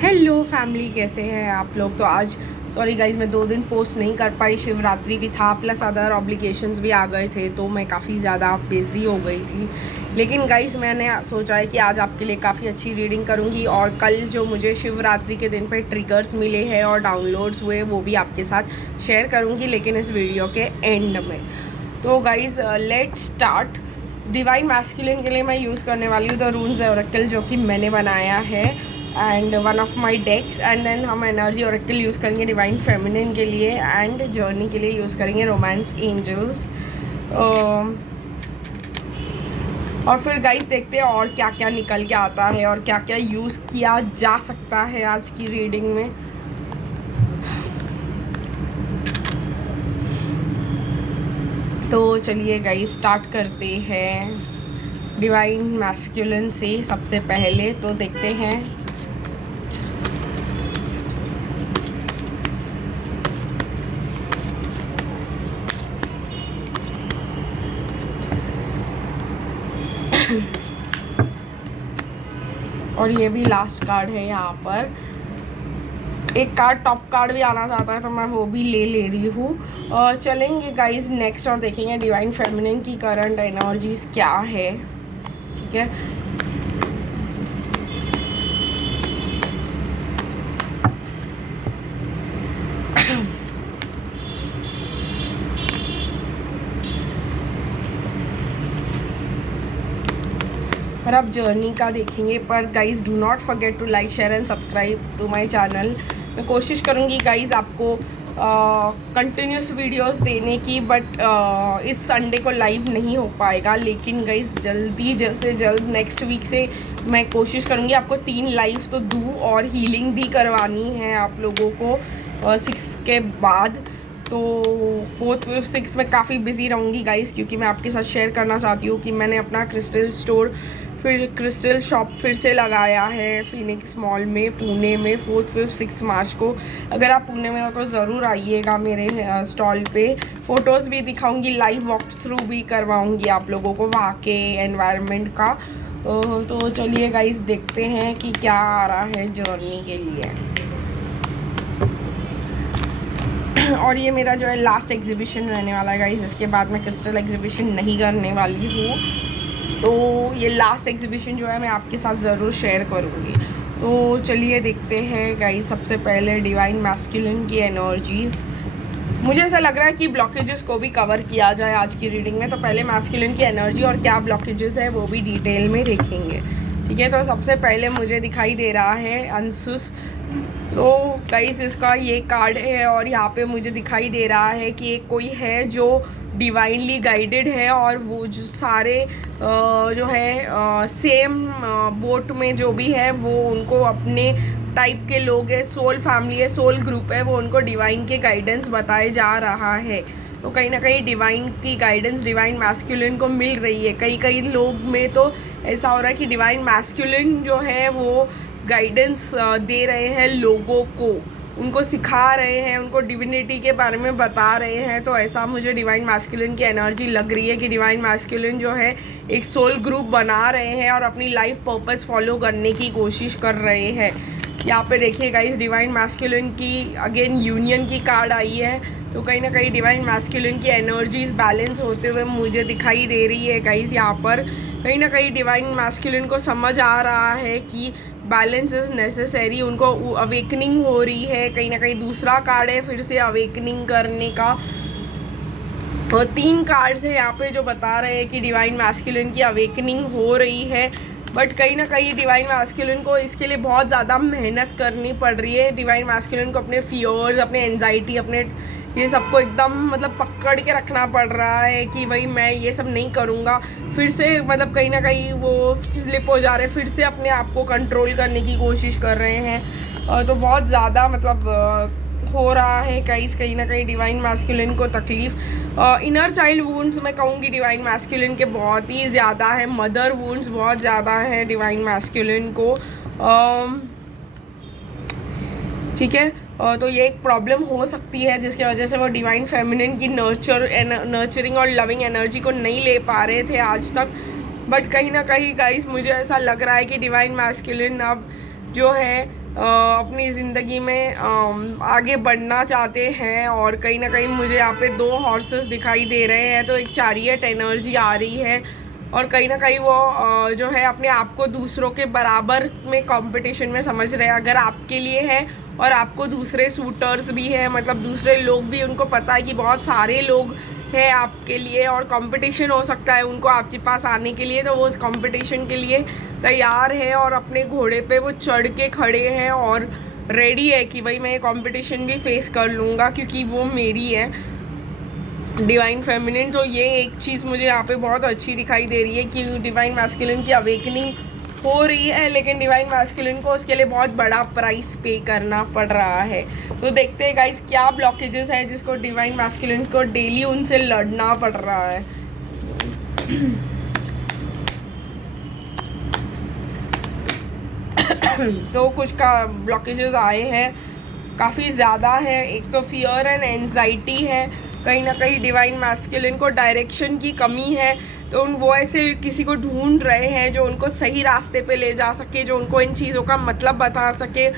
Hello family, कैसे हैं आप लोग। तो आज सॉरी गाइज, मैं 2 दिन पोस्ट नहीं कर पाई। शिवरात्रि भी था, प्लस अदर ऑब्लिगेशंस भी आ गए थे, तो मैं काफ़ी ज़्यादा बिज़ी हो गई थी। लेकिन गाइज मैंने सोचा है कि आज आपके लिए काफ़ी अच्छी रीडिंग करूँगी, और कल जो मुझे शिवरात्रि के दिन पे ट्रिगर्स मिले हैं और डाउनलोड्स हुए, वो भी आपके साथ शेयर करूँगी, लेकिन इस वीडियो के एंड में। तो guys let's start. Divine masculine के लिए मैं यूज़ करने वाली हूँ द रून्स ओरेकल, जो कि मैंने बनाया है, and one of my decks. And then हम एनर्जी ओरेकल यूज़ करेंगे डिवाइन फेमिनिन के लिए, एंड जर्नी के लिए यूज़ करेंगे रोमांस एंजल्स। और फिर गाइस देखते हैं और क्या क्या निकल के आता है और क्या क्या यूज़ किया जा सकता है आज की रीडिंग में। तो चलिए गाइस स्टार्ट करते हैं डिवाइन मैस्कुलिन से। सबसे पहले तो देखते हैं और ये भी लास्ट कार्ड है। यहाँ पर एक कार्ड टॉप कार्ड भी आना चाहता है, तो मैं वो भी ले रही हूँ। और चलेंगे गाइस नेक्स्ट और देखेंगे डिवाइन फेमिनिन की करंट एनर्जीज क्या है। ठीक है, और अब जर्नी का देखेंगे। पर guys do not forget to like, share and subscribe to my channel. मैं कोशिश करूँगी गाइज आपको कंटिन्यूस वीडियोस देने की, बट इस संडे को लाइव नहीं हो पाएगा। लेकिन गाइज जल्दी से जल्द नेक्स्ट वीक से मैं कोशिश करूँगी आपको 3 लाइव तो दूँ, और हीलिंग भी करवानी है आप लोगों को 6 के बाद। तो 4th 5th 6 में काफ़ी बिजी रहूँगी गाइस, क्योंकि मैं आपके साथ शेयर करना चाहती हूँ कि मैंने अपना क्रिस्टल स्टोर क्रिस्टल शॉप फिर से लगाया है फिनिक्स मॉल में, पुणे में 4th 5th 6 मार्च को। अगर आप पुणे में हो तो ज़रूर आइएगा मेरे स्टॉल पे। फ़ोटोज़ भी दिखाऊंगी, लाइव वॉक थ्रू भी करवाऊंगी आप लोगों को वहाँ के एनवायरनमेंट का। तो चलिए गाइस देखते हैं कि क्या आ रहा है जर्नी के लिए। और ये मेरा जो है लास्ट एग्जीबिशन रहने वाला है गाइस। इसके बाद मैं क्रिस्टल एग्जीबिशन नहीं करने वाली हूँ, तो ये लास्ट एग्जीबिशन जो है मैं आपके साथ ज़रूर शेयर करूँगी। तो चलिए देखते हैं गाइस सबसे पहले डिवाइन मैस्कुलिन की एनर्जीज़। मुझे ऐसा लग रहा है कि ब्लॉकेजेस को भी कवर किया जाए आज की रीडिंग में। तो पहले मैस्कुलिन की एनर्जी और क्या ब्लॉकेजेस है वो भी डिटेल में देखेंगे। ठीक है, तो सबसे पहले मुझे दिखाई दे रहा है अंसुस। तो गाइस इसका ये कार्ड है, और यहाँ पे मुझे दिखाई दे रहा है कि एक कोई है जो डिवाइनली गाइडेड है, और वो जो सारे जो है सेम बोट में जो भी है वो उनको अपने टाइप के लोग है, सोल फैमिली है, सोल ग्रुप है, वो उनको डिवाइन के गाइडेंस बताए जा रहा है। तो कहीं ना कहीं डिवाइन की गाइडेंस डिवाइन मैस्कुलिन को मिल रही है। कई लोग में तो ऐसा हो रहा है कि डिवाइन मैस्कुलिन जो है वो गाइडेंस दे रहे हैं लोगों को, उनको सिखा रहे हैं, उनको डिविनिटी के बारे में बता रहे हैं। तो ऐसा मुझे डिवाइन मैस्कुलिन की एनर्जी लग रही है कि डिवाइन मैस्कुलिन जो है एक सोल ग्रुप बना रहे हैं और अपनी लाइफ पर्पस फॉलो करने की कोशिश कर रहे हैं। यहाँ पे देखिए गाइस डिवाइन मैस्कुलिन की अगेन यूनियन की कार्ड आई है। तो कहीं ना कहीं डिवाइन मैस्कुलिन की एनर्जीज बैलेंस होते हुए मुझे दिखाई दे रही है गाइस। यहाँ पर कहीं ना कहीं डिवाइन मैस्कुलिन को समझ आ रहा है कि बैलेंस इज़ नेसेसरी, उनको अवेकनिंग हो रही है। कहीं ना कहीं दूसरा कार्ड है फिर से अवेकनिंग करने का, और 3 कार्ड्स है यहाँ पे जो बता रहे हैं कि डिवाइन मैस्कुलिन की अवेकनिंग हो रही है। बट कहीं ना कहीं डिवाइन मैस्कुलिन को इसके लिए बहुत ज़्यादा मेहनत करनी पड़ रही है। डिवाइन मैस्कुलिन को अपने फियर्स, अपने एंजाइटी, अपने ये सबको एकदम मतलब पकड़ के रखना पड़ रहा है कि भाई मैं ये सब नहीं करूँगा। फिर से मतलब कहीं ना कहीं वो स्लिप हो जा रहे हैं, फिर से अपने आप को कंट्रोल करने की कोशिश कर रहे हैं। तो बहुत ज़्यादा मतलब हो रहा है कहीं ना कहीं डिवाइन मैस्कुलिन को तकलीफ। इनर चाइल्ड वुंड्स मैं कहूँगी डिवाइन मैस्कुलिन के बहुत ही ज़्यादा है। मदर वुंड्स बहुत ज़्यादा है डिवाइन मैस्कुलिन को। ठीक है, तो ये एक प्रॉब्लम हो सकती है जिसकी वजह से वो डिवाइन फेमिनिन की नर्चरिंग और लविंग एनर्जी को नहीं ले पा रहे थे आज तक। बट कहीं ना कहीं गाइस मुझे ऐसा लग रहा है कि डिवाइन मैस्कुलिन अब जो है अपनी ज़िंदगी में आगे बढ़ना चाहते हैं, और कहीं ना कहीं मुझे यहाँ पे 2 हॉर्सेस दिखाई दे रहे हैं, तो एक चैरियट एनर्जी आ रही है, और कहीं ना कहीं वो जो है अपने आप को दूसरों के बराबर में कंपटीशन में समझ रहे हैं। अगर आपके लिए है और आपको दूसरे सूटर्स भी हैं, मतलब दूसरे लोग भी, उनको पता है कि बहुत सारे लोग हैं आपके लिए और कंपटीशन हो सकता है उनको आपके पास आने के लिए, तो वो उस कंपटीशन के लिए तैयार है और अपने घोड़े पे वो चढ़ के खड़े हैं और रेडी है कि भाई मैं ये कंपटीशन भी फेस कर लूँगा क्योंकि वो मेरी है, डिवाइन फेमिनिन। तो ये एक चीज़ मुझे यहाँ पे बहुत अच्छी दिखाई दे रही है कि डिवाइन मैस्कुलिन की अवेकनिंग हो रही है, लेकिन डिवाइन मैस्कुलिन को उसके लिए बहुत बड़ा प्राइस पे करना पड़ रहा है। तो देखते हैं गाइस क्या ब्लॉकेजेस है जिसको डिवाइन मैस्कुलिन को डेली उनसे लड़ना पड़ रहा है। तो कुछ का ब्लॉकेजेस आए हैं, काफ़ी ज़्यादा है। एक तो फियर एंड एंजाइटी है, कहीं ना कहीं डिवाइन मैस्कुलिन को डायरेक्शन की कमी है, तो वो ऐसे किसी को ढूंढ रहे हैं जो उनको सही रास्ते पे ले जा सके, जो उनको इन चीज़ों का मतलब बता सके,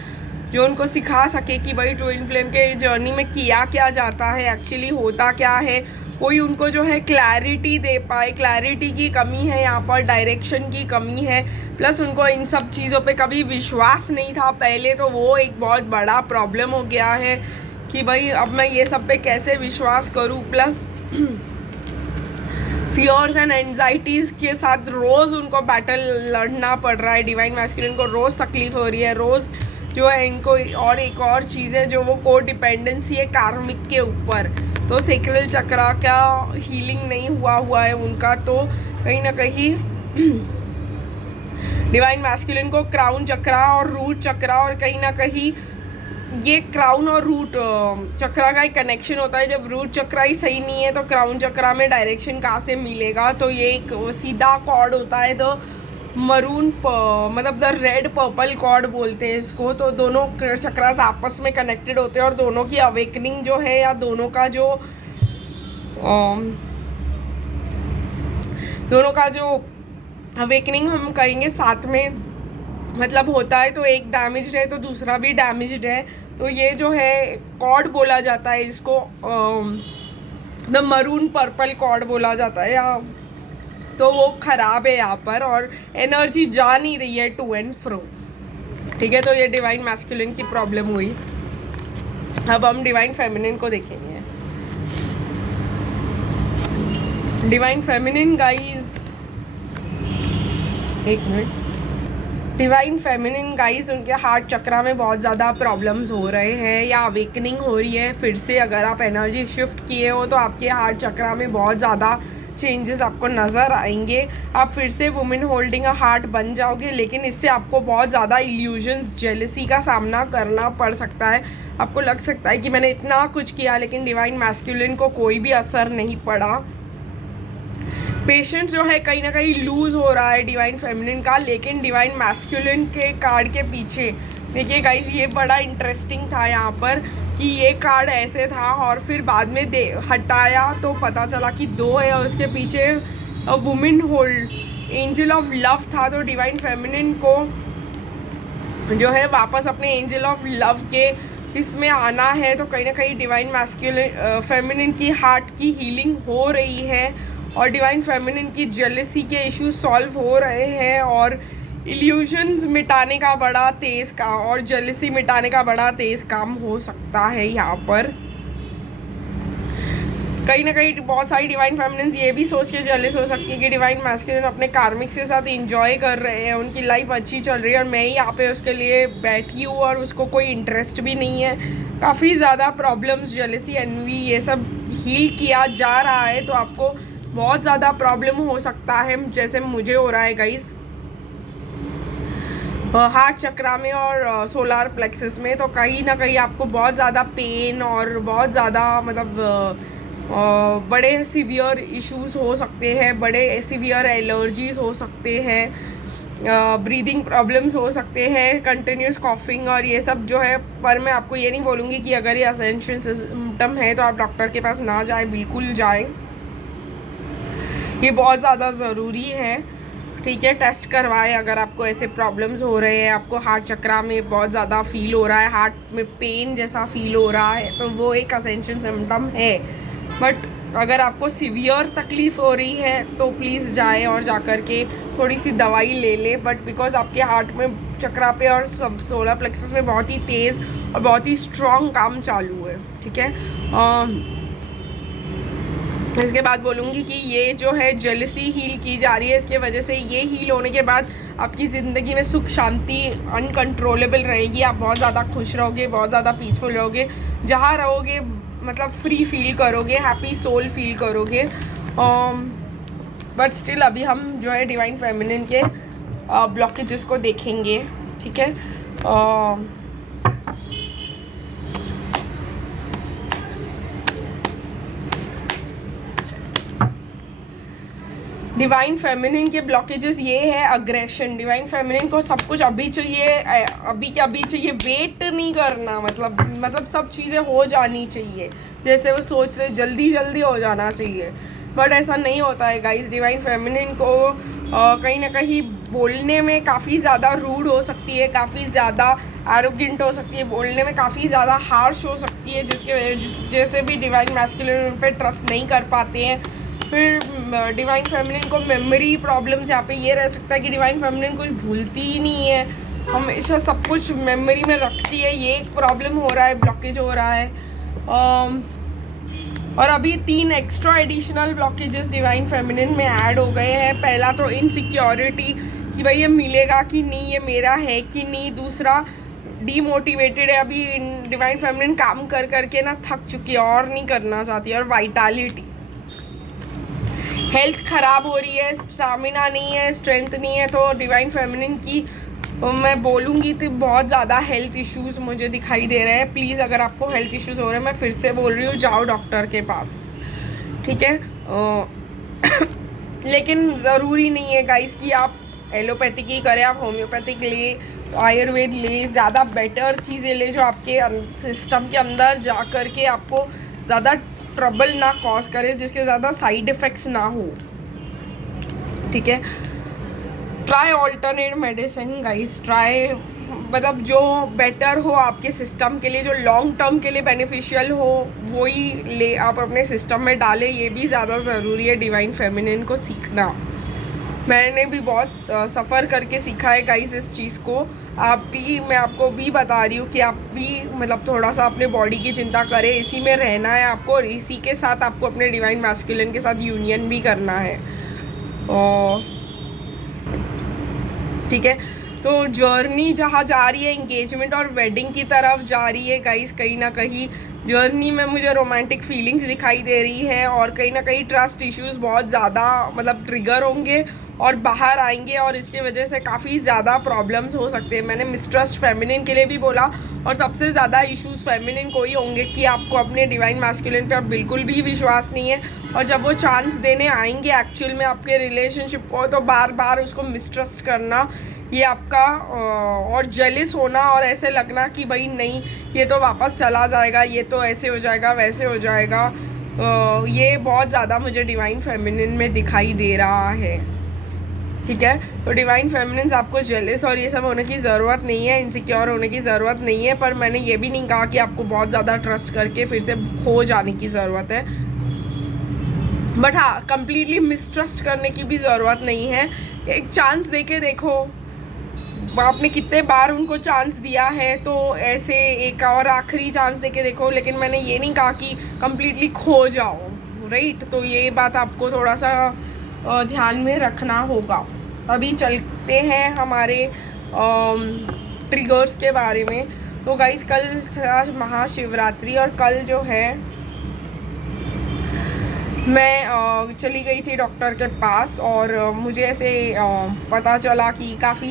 जो उनको सिखा सके कि भाई ट्विन फ्लेम के जर्नी में किया क्या जाता है, एक्चुअली होता क्या है, कोई उनको जो है क्लैरिटी दे पाए। क्लैरिटी की कमी है यहाँ पर, डायरेक्शन की कमी है, प्लस उनको इन सब चीज़ों पे कभी विश्वास नहीं था पहले, तो वो एक बहुत बड़ा प्रॉब्लम हो गया है कि भाई अब मैं ये सब पे कैसे विश्वास करूँ। प्लस फियर्स एंड एंजाइटीज़ के साथ रोज़ उनको बैटल लड़ना पड़ रहा है। डिवाइन मैस्कुलिन को रोज़ तकलीफ हो रही है, रोज़ जो है इनको, और एक और चीज़ है जो वो को डिपेंडेंसी है कार्मिक के ऊपर, तो सेक्रल चक्रा का हीलिंग नहीं हुआ है उनका, तो कहीं ना कहीं डिवाइन मैस्कुलिन को क्राउन चक्रा और रूट चक्रा, और कहीं ना कहीं ये क्राउन और रूट चक्रा का एक कनेक्शन होता है। जब रूट चक्रा ही सही नहीं है तो क्राउन चक्रा में डायरेक्शन कहाँ से मिलेगा, तो ये एक सीधा कॉर्ड होता है, तो मरून मतलब द रेड पर्पल कॉर्ड बोलते हैं इसको। तो दोनों चक्रास आपस में कनेक्टेड होते हैं और दोनों की अवेकनिंग जो है, या दोनों का जो अवेकनिंग हम कहेंगे साथ में मतलब होता है, तो एक डैमेज्ड है तो दूसरा भी डैमेज्ड है, तो ये जो है कॉर्ड बोला जाता है इसको, द मरून पर्पल कॉर्ड बोला जाता है, या तो वो ख़राब है यहाँ पर और एनर्जी जा नहीं रही है टू एंड फ्रो। ठीक है, तो ये डिवाइन मैस्कुलिन की प्रॉब्लम हुई। अब हम डिवाइन फेमिनिन को देखेंगे। डिवाइन फेमिनिन गाइज, एक मिनट। डिवाइन फेमिनिन गाइज, उनके हार्ट चक्रा में बहुत ज़्यादा प्रॉब्लम्स हो रहे हैं या अवेकनिंग हो रही है फिर से। अगर आप एनर्जी शिफ्ट किए हो तो आपके हार्ट चक्रा में बहुत ज़्यादा चेंजेस आपको नज़र आएंगे। आप फिर से वुमेन होल्डिंग अ हार्ट बन जाओगे, लेकिन इससे आपको बहुत ज़्यादा इल्यूजन्स, जेलसी का सामना करना पड़ सकता है। आपको लग सकता है कि मैंने इतना कुछ किया लेकिन डिवाइन मैस्कुलिन को कोई भी असर नहीं पड़ा। पेशेंस जो है कहीं ना कहीं लूज़ हो रहा है डिवाइन फेमिनिन का, लेकिन डिवाइन मैस्कुलिन के कार्ड के पीछे देखिए गाइस, ये बड़ा इंटरेस्टिंग था यहाँ पर कि ये कार्ड ऐसे था और फिर बाद में हटाया तो पता चला कि 2 है और उसके पीछे women hold angel of love था। तो डिवाइन फेमिनिन को जो है वापस अपने एंजल ऑफ लव के इसमें आना है, तो कहीं ना कहीं डिवाइन मैस्कुलिन फेमिनिन की हार्ट की हीलिंग हो रही है और डिवाइन फेमिनिन की जेलसी के इश्यूज सॉल्व हो रहे हैं और इल्यूजन्स मिटाने का बड़ा तेज़ काम और जेलसी मिटाने का बड़ा तेज़ काम हो सकता है यहाँ पर। कहीं ना कहीं बहुत सारी डिवाइन फेमिनिन ये भी सोच के जेलस हो सकती है कि डिवाइन मैस्कुलिन अपने कार्मिक्स के साथ इंजॉय कर रहे हैं, उनकी लाइफ अच्छी चल रही है और मैं ही यहाँ पे उसके लिए बैठी हूँ और उसको कोई इंटरेस्ट भी नहीं है। काफ़ी ज़्यादा प्रॉब्लम्स, जेलसी, एनवी, ये सब हील किया जा रहा है, तो आपको बहुत ज़्यादा प्रॉब्लम हो सकता है जैसे मुझे हो रहा है गाइस हार्ट चक्रा में और सोलार प्लेक्सस में। तो कहीं ना कहीं आपको बहुत ज़्यादा पेन और बहुत ज़्यादा मतलब बड़े सिवियर इश्यूज हो सकते हैं, बड़े सिवियर एलर्जीज हो सकते हैं, ब्रीदिंग प्रॉब्लम्स हो सकते हैं, कंटिन्यूस कॉफिंग और ये सब जो है। पर मैं आपको ये नहीं बोलूँगी कि अगर ये असेंशियल सिम्टम है तो आप डॉक्टर के पास ना जाएं, बिल्कुल जाएं, ये बहुत ज़्यादा ज़रूरी है। ठीक है, टेस्ट करवाएं अगर आपको ऐसे प्रॉब्लम्स हो रहे हैं, आपको हार्ट चक्रा में बहुत ज़्यादा फील हो रहा है, हार्ट में पेन जैसा फील हो रहा है, तो वो एक असेंशियल सिम्टम है। बट अगर आपको सीवियर तकलीफ़ हो रही है तो प्लीज़ जाएं और जाकर के थोड़ी सी दवाई ले लें। बट बिकॉज आपके हार्ट में चक्रा पे और सोलर प्लेक्सस में बहुत ही तेज़ और बहुत ही स्ट्रॉन्ग काम चालू है, ठीक है। इसके बाद बोलूँगी कि ये जो है जेलसी हील की जा रही है, इसके वजह से ये हील होने के बाद आपकी ज़िंदगी में सुख शांति अनकंट्रोलेबल रहेगी। आप बहुत ज़्यादा खुश रहोगे, बहुत ज़्यादा पीसफुल रहोगे, जहाँ रहोगे मतलब फ्री फील करोगे, हैप्पी सोल फील करोगे। बट स्टिल अभी हम जो है डिवाइन फेमिनिन के ब्लॉकेजेस को देखेंगे, ठीक है। डिवाइन फेमिनिन के ब्लॉकेजेस ये है अग्रेशन। डिवाइन फेमिनिन को सब कुछ अभी चाहिए, अभी के अभी चाहिए, वेट नहीं करना, मतलब सब चीज़ें हो जानी चाहिए जैसे वो सोच रहे, जल्दी जल्दी हो जाना चाहिए। बट ऐसा नहीं होता है गाइस। डिवाइन फेमिनिन को कहीं ना कहीं बोलने में काफ़ी ज़्यादा रूड हो सकती है, काफ़ी ज़्यादा एरोगेंट हो सकती है, बोलने में काफ़ी ज़्यादा हार्श हो सकती है, जैसे भी डिवाइन मैस्कुलिन पे ट्रस्ट नहीं कर पाते हैं। फिर डिवाइन फेमिनिन को मेमोरी प्रॉब्लम्स यहाँ पे ये रह सकता है कि डिवाइन फेमिनिन कुछ भूलती ही नहीं है, हमेशा सब कुछ मेमोरी में रखती है। ये एक प्रॉब्लम हो रहा है, ब्लॉकेज हो रहा है। और अभी 3 extra additional blockages divine feminine में ऐड हो गए हैं। पहला तो इनसिक्योरिटी कि भाई ये मिलेगा कि नहीं, ये मेरा है कि नहीं। दूसरा डीमोटिवेटेड है, अभी डिवाइन फेमिनिन काम कर करके ना थक चुकी है और नहीं करना चाहती। और वाइटालिटी, हेल्थ ख़राब हो रही है, स्टामिना नहीं है, स्ट्रेंथ नहीं है। तो डिवाइन फेमिनिन की मैं बोलूँगी तो बहुत ज़्यादा हेल्थ इश्यूज़ मुझे दिखाई दे रहे हैं। प्लीज़ अगर आपको हेल्थ इश्यूज़ हो रहे हैं, मैं फिर से बोल रही हूँ, जाओ डॉक्टर के पास, ठीक है। लेकिन ज़रूरी नहीं है गाइस कि आप एलोपैथिक ही करें, आप होम्योपैथिक ले, आयुर्वेद ले, ज़्यादा बेटर चीज़ें ले जो आपके सिस्टम के अंदर जा कर के आपको ज़्यादा ट्रबल ना कॉज करे, जिसके ज़्यादा साइड इफ़ेक्ट्स ना हो, ठीक है। Try alternate medicine guys, try मतलब जो बेटर हो आपके सिस्टम के लिए, जो लॉन्ग टर्म के लिए बेनिफिशियल हो, वही ले आप अपने सिस्टम में डालें। ये भी ज़्यादा ज़रूरी है डिवाइन फेमिनिन को सीखना। मैंने भी बहुत सफ़र करके सीखा है गाइस इस चीज़ को। मैं आपको भी बता रही हूँ कि आप भी मतलब थोड़ा सा अपने बॉडी की चिंता करें, इसी में रहना है आपको, और इसी के साथ आपको अपने डिवाइन मैस्कुलिन के साथ यूनियन भी करना है, ठीक है। तो जर्नी जहाँ जा रही है, इंगेजमेंट और वेडिंग की तरफ जा रही है गाइस। कहीं ना कहीं जर्नी में मुझे रोमांटिक फीलिंग्स दिखाई दे रही है, और कहीं ना कहीं ट्रस्ट इश्यूज़ बहुत ज़्यादा मतलब ट्रिगर होंगे और बाहर आएंगे, और इसके वजह से काफ़ी ज़्यादा प्रॉब्लम्स हो सकते हैं। मैंने मिसट्रस्ट फेमिनिन के लिए भी बोला, और सबसे ज़्यादा इश्यूज़ फेमिनिन को ही होंगे कि आपको अपने डिवाइन मैस्कुलिन पे अब बिल्कुल भी विश्वास नहीं है, और जब वो चांस देने आएंगे एक्चुअल में आपके रिलेशनशिप को, तो बार बार उसको मिसट्रस्ट करना, ये आपका और जेलिस होना, और ऐसे लगना कि भाई नहीं ये तो वापस चला जाएगा, ये तो ऐसे हो जाएगा, वैसे हो जाएगा। ये बहुत ज़्यादा मुझे डिवाइन फेमिनिन में दिखाई दे रहा है, ठीक है। तो डिवाइन फेमिनिन आपको जेलिस और ये सब होने की ज़रूरत नहीं है, इनसिक्योर होने की ज़रूरत नहीं है। पर मैंने ये भी नहीं कहा कि आपको बहुत ज़्यादा ट्रस्ट करके फिर से खो जाने की ज़रूरत है। बट हाँ, कम्प्लीटली मिसट्रस्ट करने की भी ज़रूरत नहीं है। एक चांस दे के देखो, आपने कितने बार उनको चांस दिया है, तो ऐसे एक और आखिरी चांस देके देखो। लेकिन मैंने ये नहीं कहा कि कम्प्लीटली खो जाओ, राइट। तो ये बात आपको थोड़ा सा ध्यान में रखना होगा। अभी चलते हैं हमारे ट्रिगर्स के बारे में। तो गाइस, कल था महाशिवरात्रि, और कल जो है मैं चली गई थी डॉक्टर के पास, और मुझे ऐसे पता चला कि काफ़ी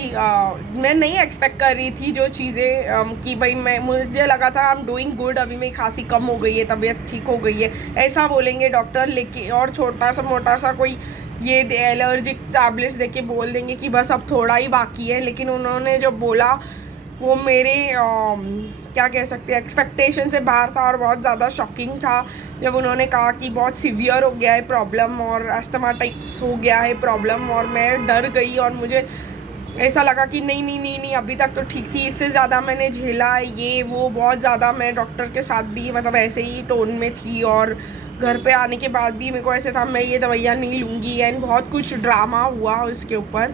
मैं नहीं एक्सपेक्ट कर रही थी जो चीज़ें कि भाई मुझे लगा था आई एम डूइंग गुड, अभी मेरी खांसी कम हो गई है, तबीयत ठीक हो गई है, ऐसा बोलेंगे डॉक्टर। लेकिन और छोटा सा मोटा सा कोई ये एलर्जिक टैबलेट्स दे के बोल देंगे कि बस अब थोड़ा ही बाकी है। लेकिन उन्होंने जो बोला वो मेरे क्या कह सकते हैं एक्सपेक्टेशन से बाहर था और बहुत ज़्यादा शॉकिंग था जब उन्होंने कहा कि बहुत सीवियर हो गया है प्रॉब्लम और अस्थमा टाइप्स हो गया है प्रॉब्लम। और मैं डर गई और मुझे ऐसा लगा कि नहीं नहीं नहीं नहीं अभी तक तो ठीक थी, इससे ज़्यादा मैंने झेला ये वो बहुत ज़्यादा। मैं डॉक्टर के साथ भी मतलब ऐसे ही टोन में थी और घर पे आने के बाद भी मेरे को ऐसे था मैं ये दवाइयाँ नहीं लूँगी एंड बहुत कुछ ड्रामा हुआ उसके ऊपर।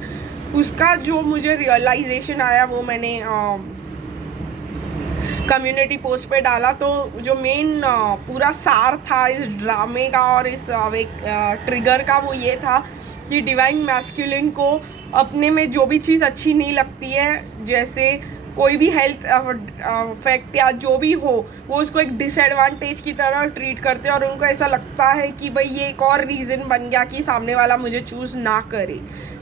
उसका जो मुझे रियलाइजेशन आया वो मैंने कम्युनिटी पोस्ट पे डाला। तो जो मेन पूरा सार था इस ड्रामे का और इस ट्रिगर का वो ये था कि डिवाइन मैस्कुलिन को अपने में जो भी चीज़ अच्छी नहीं लगती है, जैसे कोई भी हेल्थ फैक्ट या जो भी हो, वो उसको एक डिसएडवांटेज की तरह ट्रीट करते हैं और उनको ऐसा लगता है कि भाई ये एक और रीज़न बन गया कि सामने वाला मुझे चूज़ ना करे।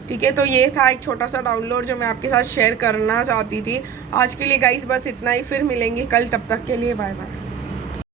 ठीक है, तो ये था एक छोटा सा डाउनलोड जो मैं आपके साथ शेयर करना चाहती थी। आज के लिए गाइस बस इतना ही, फिर मिलेंगे कल, तब तक के लिए बाय बाय।